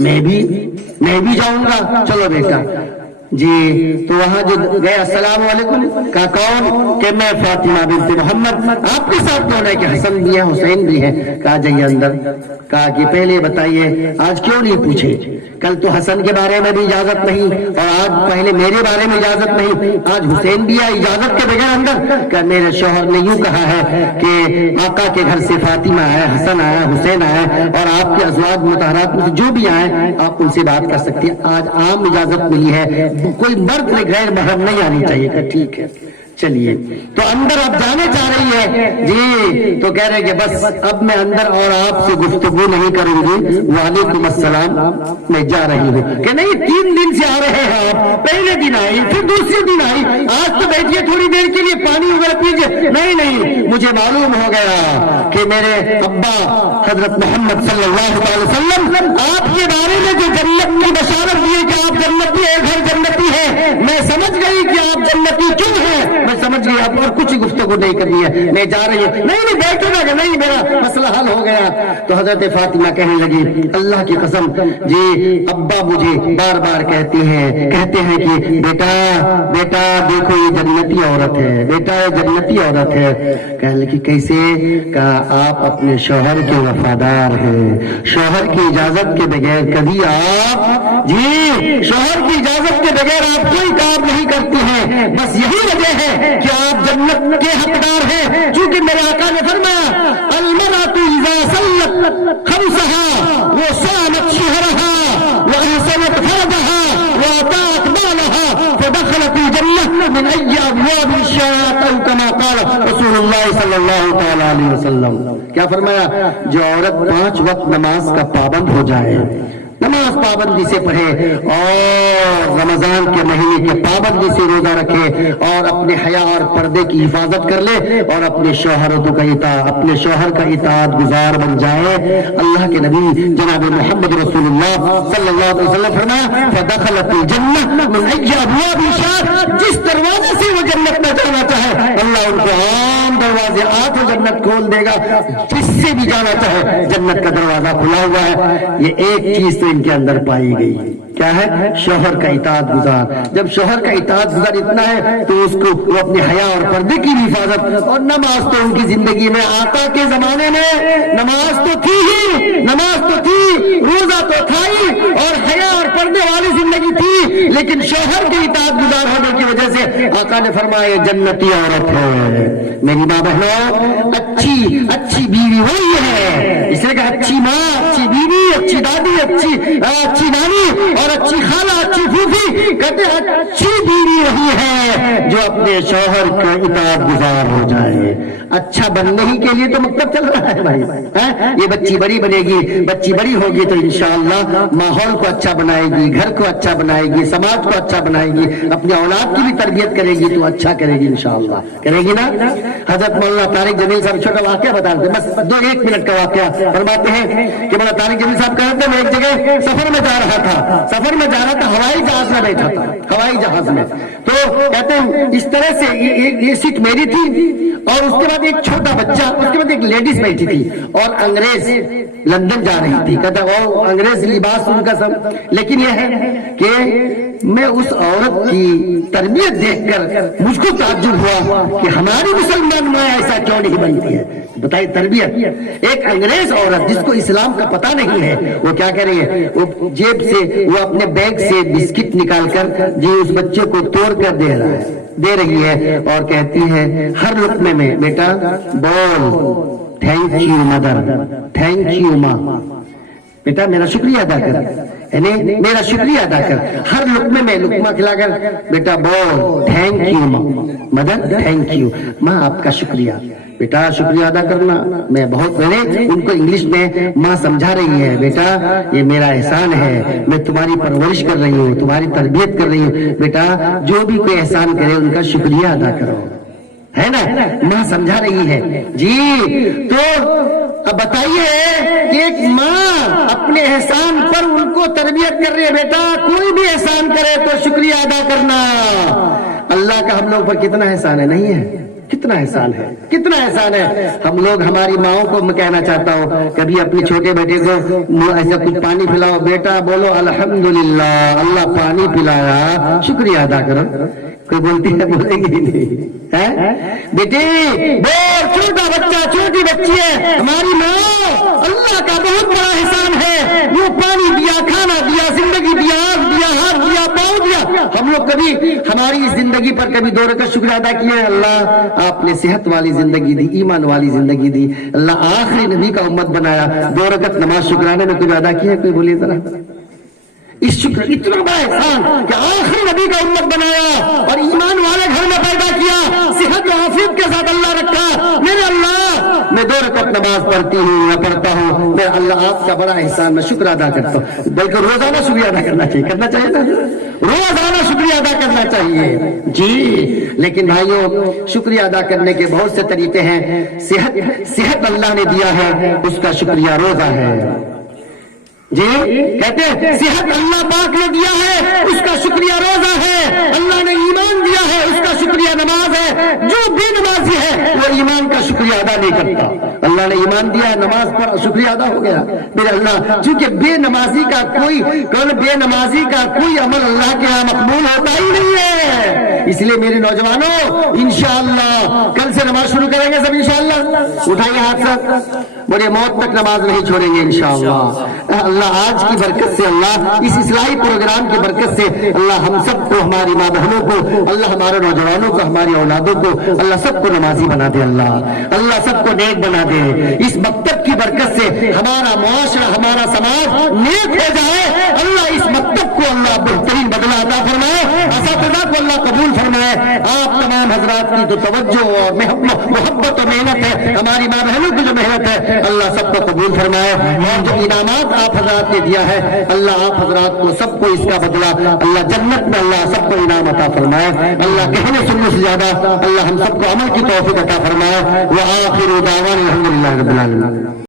मैं भी जाऊंगा। चलो बेटा जी। तो वहां जो गए, अस्सलाम वालेकुम, कहा कौन? कि मैं फातिमा बिन्त मोहम्मद, आपके साथ कौन है? कि हसन भी है, हुसैन भी है। कहा जाइए अंदर। कहा कि पहले बताइए आज क्यों नहीं पूछे? कल तो हसन के बारे में भी इजाजत नहीं, और आज पहले मेरे बारे में इजाजत नहीं, आज हुसैन भी है इजाजत के बगैर अंदर। क्या मेरे शौहर ने यूं कहा है कि आका के घर से फातिमा है, हसन आया, हुसैन आया, और आपके अज़वाज मुतहरात में जो भी आए आप उनसे बात कर सकती हैं। आज आम इजाजत मिली है, कोई मर्द में गैर महरम नहीं आनी चाहिए। ठीक है चलिए। तो अंदर आप जाने चाह रही है जी। तो कह रहे कि बस अब मैं अंदर और आपसे गुफ्तगू नहीं करूंगी, वालेकुम अस्सलाम, मैं जा रही हूँ। कि नहीं 3 दिन से आ रहे हैं आप, पहले दिन आई, फिर दूसरे दिन आई, आज तो बैठिए थोड़ी देर के लिए, पानी वगैरह पीजिए। नहीं, मुझे मालूम हो गया कि मेरे अब्बा हजरत मोहम्मद सल्लल्लाहु अलैहि वसल्लम आपके बारे में जो जन्नत की बशारत दी है कि आप जन्नती है, घर जन्नती है, मैं समझ गई कि आप जन्नती क्यों है, मैं समझ गया। अब और कुछ गुफ्तगू नहीं करनी है, मैं जा रही हूँ। नहीं बैठो ना, नहीं मेरा मसला हल हो गया। तो हजरत फातिमा कहने लगी, अल्लाह की कसम जी, अब्बा मुझे बार बार कहते हैं कि बेटा बेटा देखो ये जन्नती औरत है, बेटा ये जन्नती औरत है। कहने लगी कैसे? कहा आप अपने शौहर के वफादार हैं, शौहर की इजाजत के बगैर कभी आप जी, शौहर की इजाजत के बगैर आप कोई काम नहीं करती हैं। बस यही वजह है कि आप जन्नत के हकदार हैं। क्योंकि मेरे आका ने फरमाया, अलमरअतु इज़ा सल्लत खम्सहा व सामत शहरहा व अहसनत फरजहा व अतात मालहा फदखलत जन्नह मिन अय्यि अबवाब शाअत औ कमा क़ाल रसूलुल्लाह सल्लल्लाहु तआला अलैहि वसल्लम। क्या फरमाया? जो औरत 5 वक्त नमाज का पाबंद हो जाए, नमाज पाबंदी से पढ़े और रमजान के महीने के पाबंदी से रोजा रखे और अपने हया और पर्दे की हिफाजत कर ले और अपने शौहर का इताअत गुजार बन जाए। अल्लाह के नबी जनाब मोहम्मद रसूलुल्लाह सल्लल्लाहु अलैहि वसल्लम फरमाया, फदखलतिल जन्नह मिन अय्यि अबवाबि शाअत, जिस दरवाजे से वो जन्नत में जाना चाहे अल्लाह उनको आम दरवाजे 8 जन्नत खोल देगा, जिससे भी जाना चाहे जन्नत का दरवाजा खुला हुआ है। ये एक चीज तो इनके अंदर पाई गई, क्या है? शौहर का इताअत गुजार। जब शौहर का इताअत गुजार इतना है तो उसको वो अपने हया और पर्दे की हिफाजत, और नमाज तो उनकी जिंदगी में, आका के जमाने में नमाज तो थी ही, नमाज तो थी, रोजा तो था ही, और हया और पर्दे वाली जिंदगी थी, लेकिन शौहर के इताअत गुजार होने की वजह से आका ने फरमाया जन्नती औरत है। मेरी माँ बहनों, अच्छी बीवी वही है, इसलिए कहा अच्छी माँ, अच्छी बीवी, अच्छी दादी, अच्छी नानी और अच्छी खाला, अच्छी फूफी। कहते अच्छी बीवी वही है जो अपने शौहर का इताअत गुजार हो जाए। अच्छा बनने ही के लिए तो मकसद चल रहा है भाई, है? ये बच्ची बड़ी बनेगी, बच्ची बड़ी होगी तो इंशाअल्लाह माहौल को अच्छा बनाएगी, घर को अच्छा बनाएगी, समाज को अच्छा बनाएगी, अपनी औलाद की भी तरबियत करेगी तो अच्छा करेगी इंशाअल्लाह, करेगी ना? हजरत मौलाना तारिक जमील साहब छोटा वाकया बताते, बस 1 मिनट का वाकया फरमाते हैं कि मौलाना तारिक जमील साहब कहते हैं, मैं एक जगह सफर में जा रहा था, हवाई जहाज में बैठा था, हवाई जहाज में। तो कहते हैं इस तरह से ये सीट मेरी थी और उसके बाद एक छोटा बच्चा, उसके बाद एक लेडीज बैठी थी और अंग्रेज लंदन जा रही थी। कहता और अंग्रेज लिबास उनका सब, लेकिन यह है कि मैं उस औरत की तरबियत देखकर मुझको ताज्जुब हुआ कि हमारी मुसलमान माँ ऐसा क्यों नहीं बनती है। बताइए तरबियत। एक अंग्रेज औरत जिसको इस्लाम का पता नहीं है, वो क्या कर रही है? वो जेब से, वो अपने बैग से बिस्किट निकालकर जी उस बच्चे को तोड़ कर दे रही है और कहती है हर लुकमे में, बेटा बोल thank you mother, thank you माँ, बेटा मेरा शुक्रिया अदा कर, यानी मेरा शुक्रिया अदा कर। हर लुकमे में लुकमा खिलाकर बेटा बोल thank you mother, thank you माँ, आपका शुक्रिया, बेटा शुक्रिया अदा करना। मैं बहुत पहले उनको इंग्लिश में माँ समझा रही है, बेटा ये मेरा एहसान है, मैं तुम्हारी परवरिश कर रही हूँ, तुम्हारी तरबियत कर रही हूँ, बेटा जो भी कोई एहसान करे उनका शुक्रिया अदा करो, है ना? माँ समझा रही है जी। तो अब बताइए कि एक माँ अपने एहसान पर उनको तरबियत कर रही है, बेटा कोई भी एहसान करे तो शुक्रिया अदा करना। अल्लाह का हम लोग पर कितना एहसान है, नहीं है? کتنا احسان ہے، کتنا احسان ہے. ہم لوگ ہماری ماؤں کو میں کہنا چاہتا ہوں کبھی اپنے چھوٹے بیٹے کو ایسا کچھ پانی پلاؤ، بیٹا بولو الحمدللہ اللہ پانی پلایا، شکریہ ادا کرو. کوئی بولتی ہے؟ بولے گی نہیں. بیٹی بہت چھوٹا بچہ چھوٹی بچی ہے، ہماری ماں اللہ کا بہت بڑا احسان ہے، وہ پانی دیا، کھانا دیا، زندگی دیا، آنکھ دیا، ہاتھ دیا، پاؤں دیا. ہم لوگ کبھی ہماری اس زندگی پر کبھی 2 رکعت شکر ادا کیے؟ اللہ آپ نے صحت والی زندگی دی، ایمان والی زندگی دی، اللہ آخری نبی کا امت بنایا، 2 رکعت نماز شکرانے میں کوئی ادا کیا؟ کوئی بولیے ذرا. اس شکر اتنا بڑا احسان کہ آخری نبی کا امت بنایا اور ایمان والے گھر میں پیدا کیا، صحت و عافیت کے ساتھ اللہ رکھا. میرے اللہ میں 2 رکعت نماز پڑھتی ہوں یا پڑھتا ہوں، میں اللہ آپ کا بڑا احسان میں شکر ادا کرتا ہوں. بلکہ روزانہ شکریہ ادا کرنا چاہیے، کرنا چاہیے نا، روزانہ شکریہ ادا کرنا چاہیے. جی لیکن بھائیوں شکریہ ادا کرنے کے بہت سے طریقے ہیں. صحت اللہ نے دیا ہے، اس کا شکریہ روزہ ہے. جی کہتے ہیں صحت اللہ پاک نے دیا ہے، اس کا شکریہ روزہ ہے. اللہ نے ایمان دیا ہے، اس کا شکریہ نماز ہے. جو بے نمازی ہے وہ ایمان کا شکریہ ادا نہیں کرتا. اللہ نے ایمان دیا ہے، نماز پر شکریہ ادا ہو گیا. میرے اللہ چونکہ بے نمازی کا کوئی عمل اللہ کے یہاں مقبول ہوتا ہی نہیں ہے. اس لیے میرے نوجوانوں انشاءاللہ کل سے نماز شروع کریں گے سب انشاءاللہ. اٹھائیے ہاتھ سے، بڑے موت تک نماز نہیں چھوڑیں گے انشاءاللہ. اللہ آج کی برکت سے، اللہ اس اصلاحی پروگرام کی برکت سے اللہ ہم سب کو، ہماری ماں بہنوں کو، اللہ ہمارے نوجوانوں کو، ہماری اولادوں کو اللہ سب کو نمازی بنا دے. اللہ سب کو نیک بنا دے. اس مکتب کی برکت سے ہمارا معاشرہ، ہمارا سماج نیک ہو جائے. اللہ اس مکتب کو اللہ بہترین بدلہ عطا فرمائے، اساتذہ کو اللہ قبول فرمائے. آپ تمام حضرات کی جو توجہ اور محبت و محنت ہے، ہماری ماں بہنوں کی جو محنت ہے، اللہ سب کو قبول فرمائے. اور جو انعامات آپ حضرات نے دیا ہے اللہ آپ حضرات کو سب کو اس کا بدلہ اللہ جنت میں اللہ سب کو انعام عطا فرمائے. اللہ کہنے سننے سے زیادہ اللہ ہم سب کو عمل کی توفیق عطا فرمائے. وآخر دعوانا الحمدللہ رب العالمین.